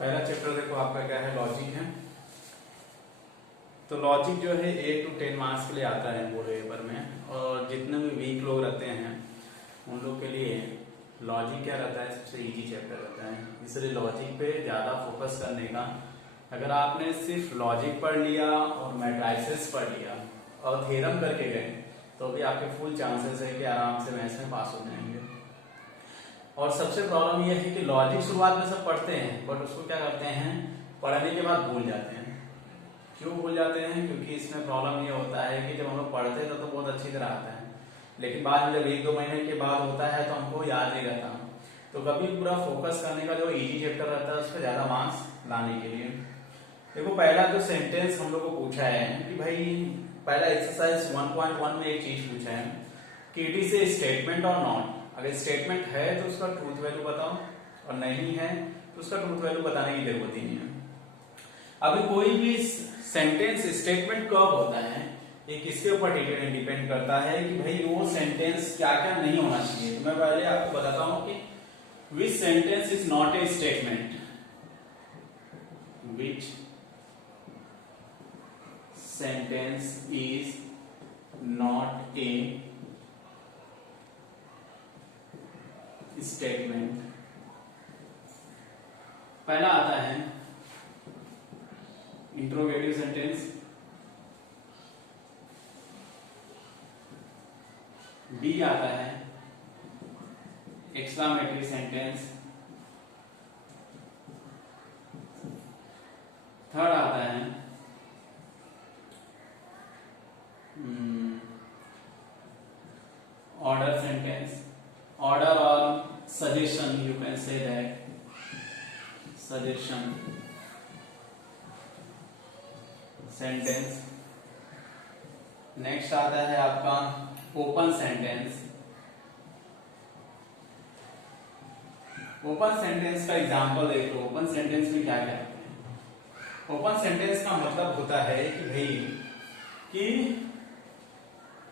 पहला चैप्टर देखो आपका क्या है, लॉजिक है। तो लॉजिक जो है 8 to 10 मार्क्स के लिए आता है बोर्ड पेपर में, और जितने भी वीक लोग रहते हैं उन लोग के लिए लॉजिक क्या रहता है, सबसे इजी चैप्टर रहता है। इसलिए लॉजिक पे ज़्यादा फोकस करने का। अगर आपने सिर्फ लॉजिक पढ़ लिया और मैट्राइसेस पढ़ लिया और थ्योरम करके गए तो भी आपके फुल चांसेस है कि आराम से मैथ्स में पास हो जाएंगे। और सबसे प्रॉब्लम यह है कि लॉजिक शुरुआत में सब पढ़ते हैं बट उसको क्या करते हैं, पढ़ने के बाद भूल जाते हैं। क्यों भूल जाते हैं? क्योंकि इसमें प्रॉब्लम ये होता है कि जब हम लोग पढ़ते हैं तो बहुत अच्छी तरह आता है, लेकिन बाद में जब 1-2 महीने के बाद होता है तो हमको याद नहीं रहता। तो कभी पूरा फोकस करने का जो इजी चैप्टर रहता है उस पर ज्यादा मार्क्स लाने के लिए देखो, पहला जो सेंटेंस हम लोग को पूछा है कि भाई पहला एक्सरसाइज 1.1 में एक चीज पूछा है कि इट इज ए स्टेटमेंट और नॉट। अगर स्टेटमेंट है तो उसका ट्रूथ वैल्यू बताओ, और नहीं है तो उसका ट्रूथ वैल्यू बताने की जरूरत ही नहीं है। अभी कोई भी सेंटेंस स्टेटमेंट कब होता है, ये किसके ऊपर डिपेंड करता है कि भाई वो सेंटेंस क्या क्या नहीं होना चाहिए। तो मैं पहले आपको बताता हूं कि विच sentence is not a statement, which sentence is not a statement. पहला आता है इंट्रोगेटिव सेंटेंस, बी आता है एक्सक्लेमेटरी सेंटेंस, थर्ड आता है ऑर्डर सेंटेंस, ऑर्डर और suggestion, you can say that suggestion sentence. Next आता है आपका ओपन सेंटेंस। ओपन सेंटेंस का एग्जांपल देख लो। ओपन सेंटेंस में क्या क्या होता है? ओपन सेंटेंस का मतलब होता है कि भाई कि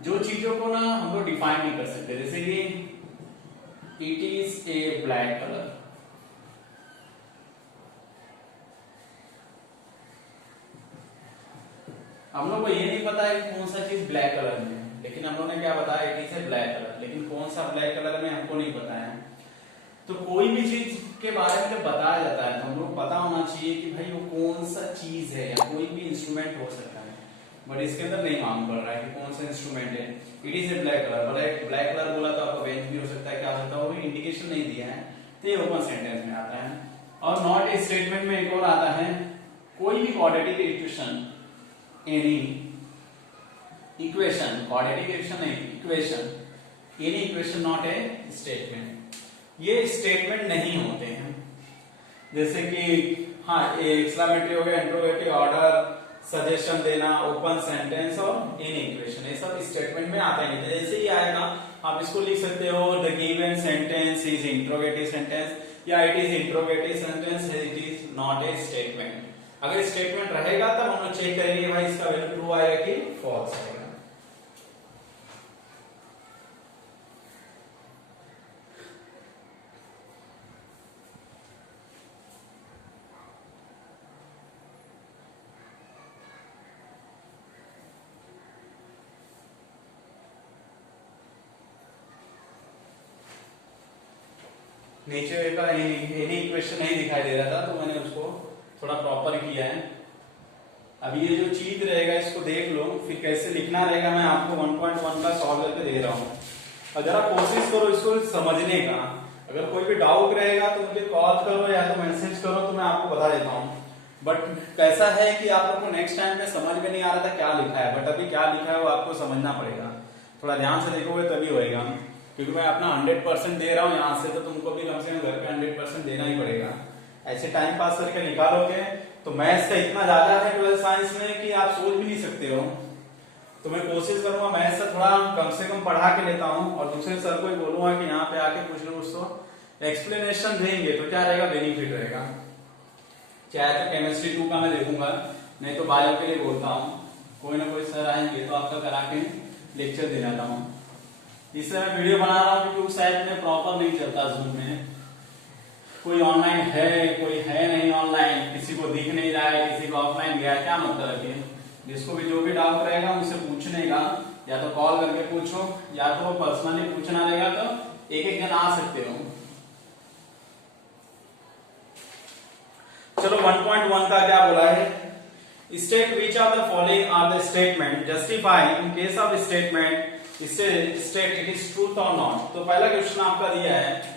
जो चीजों को ना हम लोग डिफाइन नहीं कर सकते, जैसे कि it is a black colour. हम लोग को ये नहीं पता है कि कौन सा चीज ब्लैक कलर में है, लेकिन हम लोग ने क्या बताया, it is a black colour, लेकिन कौन सा ब्लैक कलर में हमको नहीं पता है। तो कोई भी चीज के बारे में जब बताया जाता है तो हम लोग पता होना चाहिए कि भाई वो कौन सा चीज है, या कोई भी इंस्ट्रूमेंट हो सकता है, बट इसके अंदर नहीं मालूम पड़ रहा है कि कौन सा इंस्ट्रूमेंट है। It is a black colour, black colour बोला तो आपका बेंच भी हो सकता है, क्या हो सकता है, वो भी इंडिकेशन नहीं दिया है, तो ये ओपन सेंटेंस में आता है। और नॉट ए स्टेटमेंट में एक और आता है, कोई भी quadratic equation, any equation, quadratic equation नहीं, equation, any equation not a statement. ये स्टेटमेंट नहीं होते हैं। जैसे कि हाँ, एक्सक्लेमेटरी हो गया, इंट्रोगेटिव, ऑर्डर, सजेशन देना, ओपन सेंटेंस और एनी इक्वेशन, ये सब स्टेटमेंट में आते हैं। जैसे ही आएगा आप इसको लिख सकते हो, the given sentence is interrogative sentence, या it is interrogative sentence, it is not a statement. अगर स्टेटमेंट रहेगा तब हम लोग चेक करेंगे भाई इसका वैल्यू ट्रू आएगा कि फॉल्स आएगा। नीचे का एनी इक्वेशन नहीं दिखाई दे रहा था तो मैंने उसको थोड़ा प्रॉपर किया है। अभी ये जो चीज रहेगा इसको देख लो, फिर कैसे लिखना रहेगा मैं आपको 1.1 का सॉल्व करके दे रहा हूँ, और जरा कोशिश करो इसको समझने का। अगर कोई भी डाउट रहेगा तो मुझे कॉल करो या तो मैसेज करो, तो मैं आपको बता देता हूँ। बट कैसा है कि आप लोग को नेक्स्ट टाइम में समझ में नहीं आ रहा था क्या लिखा है, बट अभी क्या लिखा है वो आपको समझना पड़ेगा। थोड़ा ध्यान से देखोगे तभी होएगा, क्योंकि मैं अपना 100% दे रहा हूँ यहाँ से, तो तुमको भी कम से कम घर पे 100% देना ही पड़ेगा। ऐसे टाइम पास करके निकालोगे तो मैथ्स का इतना ज्यादा है 12th साइंस में कि आप सोच भी नहीं सकते हो। तो मैं कोशिश करूंगा मैथ्स से थोड़ा कम से कम पढ़ा के लेता हूँ, और दूसरे सर को बोलूंगा कि यहाँ पे आके कुछ लोग उसको एक्सप्लेनेशन देंगे तो क्या रहेगा, बेनिफिट रहेगा। चाहे तो केमिस्ट्री 2 का मैं देखूंगा, नहीं तो बायो के लिए बोलता हूँ, कोई ना कोई सर आएंगे तो आपका करा के लेक्चर दे जाता हूँ। इससे मैं वीडियो बना रहा हूँ क्योंकि उस साइड में प्रॉपर नहीं चलता जूम में, कोई ऑनलाइन है, कोई है नहीं ऑनलाइन, किसी को दिख नहीं रहा है, किसी को ऑफलाइन गया, क्या मतलब है? जिसको भी जो भी डाउट रहेगा मुझसे पूछने का, या तो कॉल करके पूछो या तो पर्सनली पूछना रहेगा, तो एक एक जन आ सकते हो। चलो 1.1 का क्या बोला है? State which of the following are the statement justify in case of statement state it is truth और नॉट। तो पहला क्वेश्चन आपका दिया है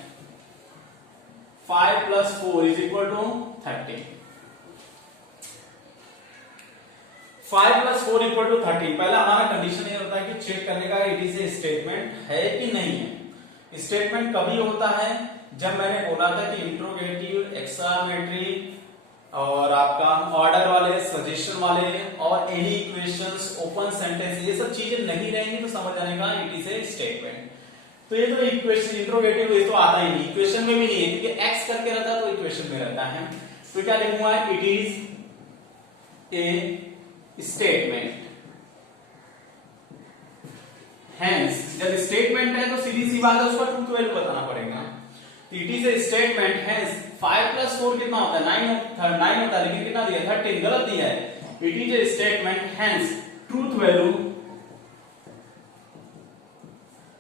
5 + 4 = 13। 5 + 4 = 13। पहला हमारा कंडीशन ये होता है कि चेक करने का इट इज ए स्टेटमेंट है कि नहीं है। स्टेटमेंट कभी होता है जब मैंने बोला था कि इंट्रोगेटिव, एक्सक्लेमेटरी और आपका ऑर्डर वाले, सजेशन वाले और एनी इक्वेशंस, ओपन सेंटेंस, ये सब चीजें नहीं रहेंगी तो समझ जाने का इट इज ए स्टेटमेंट। तो ये तो इक्वेशन, इंट्रोगेटिव ये तो आता ही नहीं, इक्वेशन में भी नहीं है क्योंकि एक्स करके रहता है तो इक्वेशन में रहता है। तो क्या लिखूंगा? It is a statement. Hence जब स्टेटमेंट है तो सीधी सी बात है उसका ट्रूथ वैल्यू बताना पड़ेगा। It is a statement, hence 5 + 4 कितना होता है? 9 होता है, लेकिन कितना दिया? 13, गलत दिया है। It is a statement, hence truth value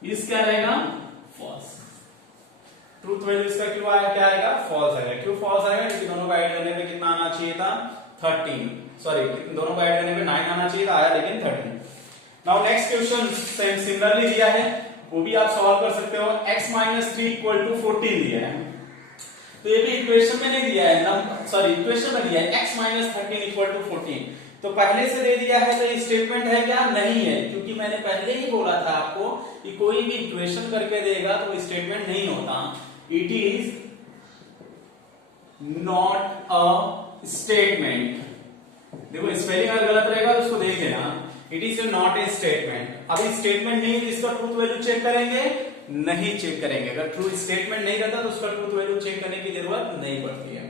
इस क्या रहेगा? फॉल्स। ट्रूथ वैल्यू इसका क्यों आया? क्या आएगा? फॉल्स आएगा। क्यों फॉल्स आएगा? क्योंकि दोनों को ऐड करने पे कितना आना चाहिए था? 13। सॉरी, दोनों को ऐड करने पे 9 आना चाहिए था, आया लेकिन 13। नाउ नेक्स्ट क्वेश्चन सिमिलरली दिया है, वो भी आप सॉल्व कर सकते हो। x - 3 = 14 दिया है, तो ये भी इक्वेशन में नहीं दिया है, सॉरी इक्वेशन में दिया है x - 13 = 14। तो पहले से दे दिया है तो ये स्टेटमेंट है क्या? नहीं है, क्योंकि मैंने पहले ही बोला था आपको कि कोई भी इक्वेशन करके देगा तो स्टेटमेंट नहीं होता। It is not a statement. देखो स्पेलिंग अगर गलत रहेगा तो उसको देख लेना। It is not a statement. अभी स्टेटमेंट नहीं है तो इसका ट्रूथ वैल्यू चेक करेंगे? नहीं चेक करेंगे। अगर ट्रू स्टेटमेंट नहीं रहता तो उसका ट्रूथ वैल्यू चेक करने की जरूरत नहीं पड़ती है।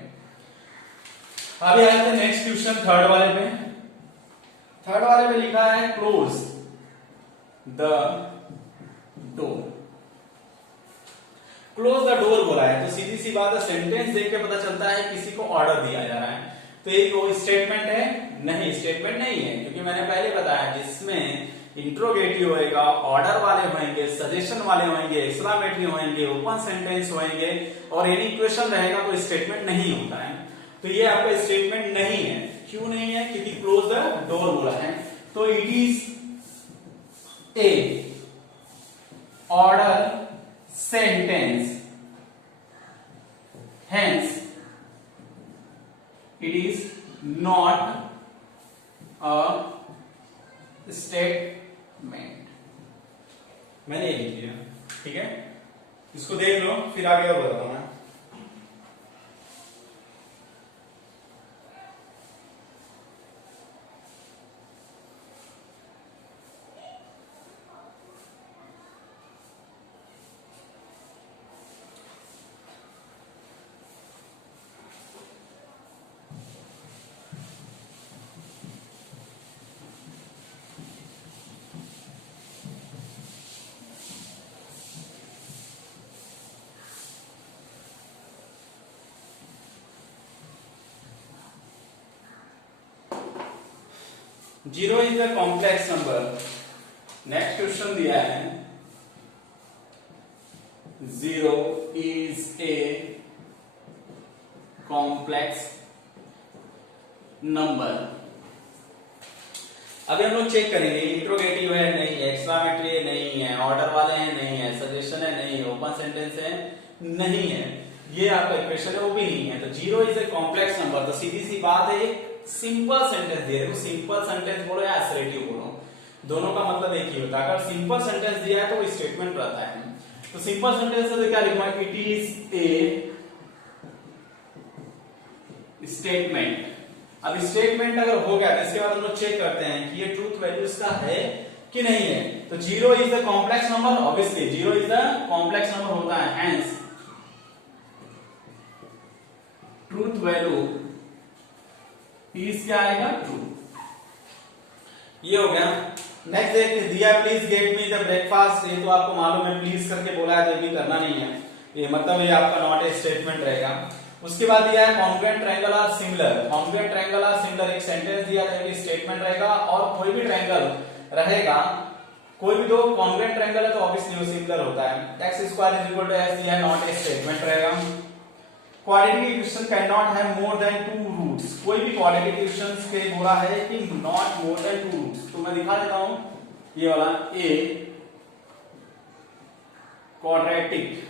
अभी आते हैं नेक्स्ट क्वेश्चन, थर्ड वाले पे। थर्ड वाले पे लिखा है close the door. Close the door बोला है तो सीधी सी बात है, सेंटेंस देख के पता चलता है किसी को ऑर्डर दिया जा रहा है। तो ये कोई स्टेटमेंट है? नहीं, स्टेटमेंट नहीं है, क्योंकि मैंने पहले बताया जिसमें इंट्रोगेटिव होएगा, ऑर्डर वाले होंगे, सजेशन वाले होंगे, एक्सक्लेमेटरी होंगे, ओपन सेंटेंस होंगे और एनी इक्वेशन रहेगा तो स्टेटमेंट नहीं होता है। तो ये आपका स्टेटमेंट नहीं है। क्यों नहीं है? क्योंकि क्लोज द डोर बोला है। तो it is a order sentence, hence it is not a statement. मैंने ये लिख दिया, ठीक है? इसको देख लो, फिर आगे और बताता हूं मैं। Zero is a complex number. Next question दिया है zero is a complex number. अभी हम लोग चेक करेंगे इंट्रोगेटिव है नहीं है, एक्सक्लेमेटरी है नहीं है, ऑर्डर वाले हैं नहीं है, सजेशन है नहीं है, ओपन सेंटेंस है नहीं है, ये आपका इक्वेशन है वो भी नहीं है। तो zero is a complex number. तो सीधी सी बात है, ये सिंपल सेंटेंस दिया है, सिंपल सेंटेंस बोलो या असर्टिव बोलो, दोनों का मतलब एक ही होता है। अगर सिंपल सेंटेंस दिया है तो वो स्टेटमेंट रहता है। तो सिंपल सेंटेंस से क्या लिखूंगा? It is a statement. अब स्टेटमेंट अगर हो गया तो इसके बाद हम लोग चेक करते हैं कि ये ट्रूथ वैल्यू इसका है कि नहीं है। तो zero is the complex number, obviously zero is the complex number होता है, हेंस ट्रूथ वैल्यू इज क्या आएगा? ट्रू। ये हो गया। नेक्स्ट देख दिया, please get me the breakfast. ये तो आपको मालूम है, प्लीज करके बोला है तो ये भी करना नहीं है। ये मतलब ये आपका नॉट ए स्टेटमेंट रहेगा। उसके बाद दिया है congruent triangle are similar. Congruent triangle are similar एक सेंटेंस दिया है, स्टेटमेंट रहेगा, और कोई भी ट्रायंगल रहेगा, कोई भी दो कॉन्ग्रुएंट ट्रायंगल है तो ऑब्वियसली वो सिमिलर होता है। x square is equal to s दिया है, नॉट ए स्टेटमेंट रहेगा। Quadratic equation can not have more than 2 roots. कोई भी क्वाड्रेटिक इक्वेशंस के बोला है कि नॉट मोर देन 2 रूट्स। तो मैं दिखा देता हूं ये वाला a quadratic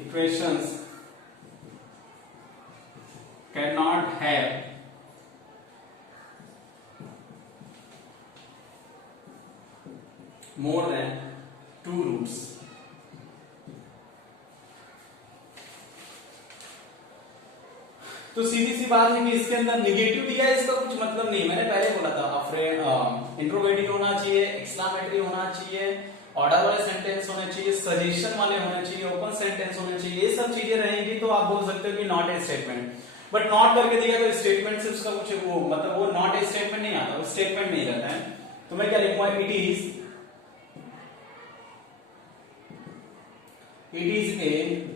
equations cannot have more than 2 roots। तो सीधी सी बात है कि इसके अंदर निगेटिव दिया है, इसका कुछ मतलब नहीं। मैंने पहले बोला था अफ्रेड इंट्रोगेटिव होना चाहिए, एक्सक्लामेटरी होना चाहिए, ऑर्डर वाले सेंटेंस होने चाहिए, सजेशन वाले होने चाहिए, ओपन सेंटेंस होने चाहिए। ये सब चीजें रहेंगी तो आप बोल सकते हो कि not a statement. But not करके दिया तो स्टेटमेंट से उसका कुछ वो मतलब वो नॉट ए स्टेटमेंट नहीं आता, वो स्टेटमेंट नहीं रहता है। तो मैं क्या लिखूंगा, it is a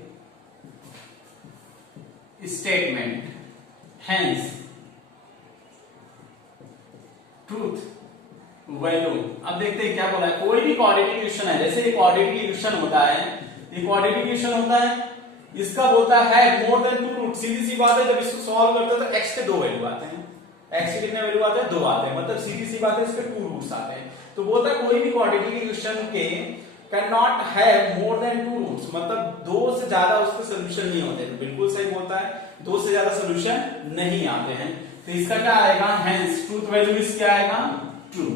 statement, hence truth value. अब देखते हैं क्या बोला है। कोई भी क्वाड्रेटिक इक्वेशन है, जैसे ये क्वाड्रेटिक इक्वेशन होता है, ये क्वाड्रेटिक इक्वेशन होता है, इसका बोलता है मोर देन 2 रूट। सीधी सी बात है, जब इसको सॉल्व करते हैं तो x के 2 वैल्यू आते हैं। x के कितने वैल्यू आते हैं, 2 आते हैं, मतलब सीधी सी बात है इसके 2 रूट्स आते हैं। तो बोलता है कोई भी क्वाड्रेटिक इक्वेशन के can not have more than 2 roots, मतलब 2 से ज्यादा उसके सोल्यूशन नहीं होते। तो बिल्कुल सही बोलता है, 2 से ज्यादा सोल्यूशन नहीं आते हैं। तो इसका क्या आएगा, हेंस ट्रूथ वैल्यू इस क्या आएगा, ट्रू।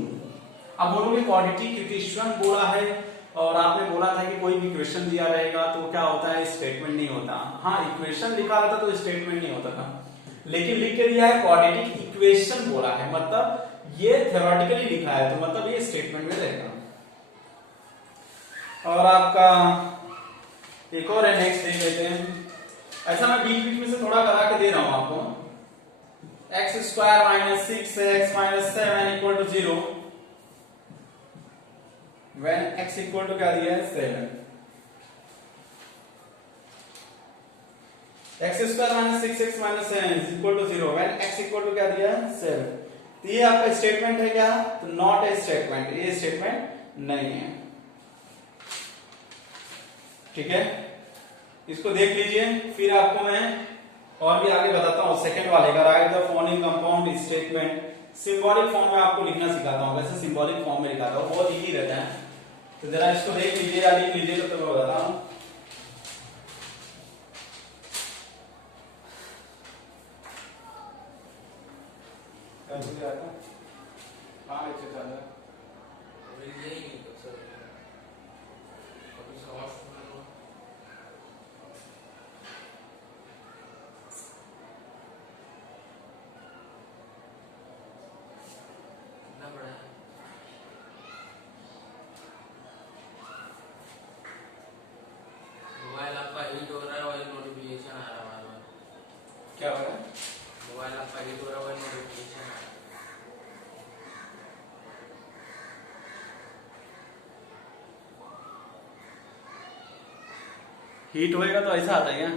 अब बोलोगे क्वाड्रेटिक इक्वेशन बोला है और आपने बोला था कि कोई भी इक्वेशन दिया रहेगा तो क्या होता है, स्टेटमेंट नहीं होता। हाँ, इक्वेशन लिखा रहता तो स्टेटमेंट नहीं होता था, लेकिन लिख के दिया है क्वाड्रेटिक इक्वेशन बोला है, मतलब ये थ्योरेटिकली लिखा है, तो मतलब ये स्टेटमेंट में रहेगा। और आपका एक और है, नेक्स्ट देख लेते हैं। ऐसा मैं बीच बीच में से थोड़ा करा के दे रहा हूं आपको। X square minus 6x minus 7 equal to 0 when x equal to क्या दिया है, 7। X square minus 6x minus 7 equal to 0 when x equal to क्या दिया है, 7। तो ये आपका स्टेटमेंट है क्या, तो नॉट ए स्टेटमेंट, ये स्टेटमेंट नहीं है। ठीक है, इसको देख लीजिए, फिर आपको मैं और भी आगे बताता हूँ। सेकंड वाले का right the following compound statement symbolic form में आपको लिखना सिखाता हूँ। वैसे सिंबॉलिक फॉर्म में लिखाता हूँ, बहुत इजी रहता है। तो जरा इसको देख लीजिए या लिख लीजिए, तो मैं बताता हूँ। मोबाइल आपका हीट हो रहा है और नोटिफिकेशन आ रहा है बार बार। क्या हो रहा है, मोबाइल आपका हीट हो रहा है और नोटिफिकेशन आ रहा है। हीट होएगा तो ऐसा आता है क्या?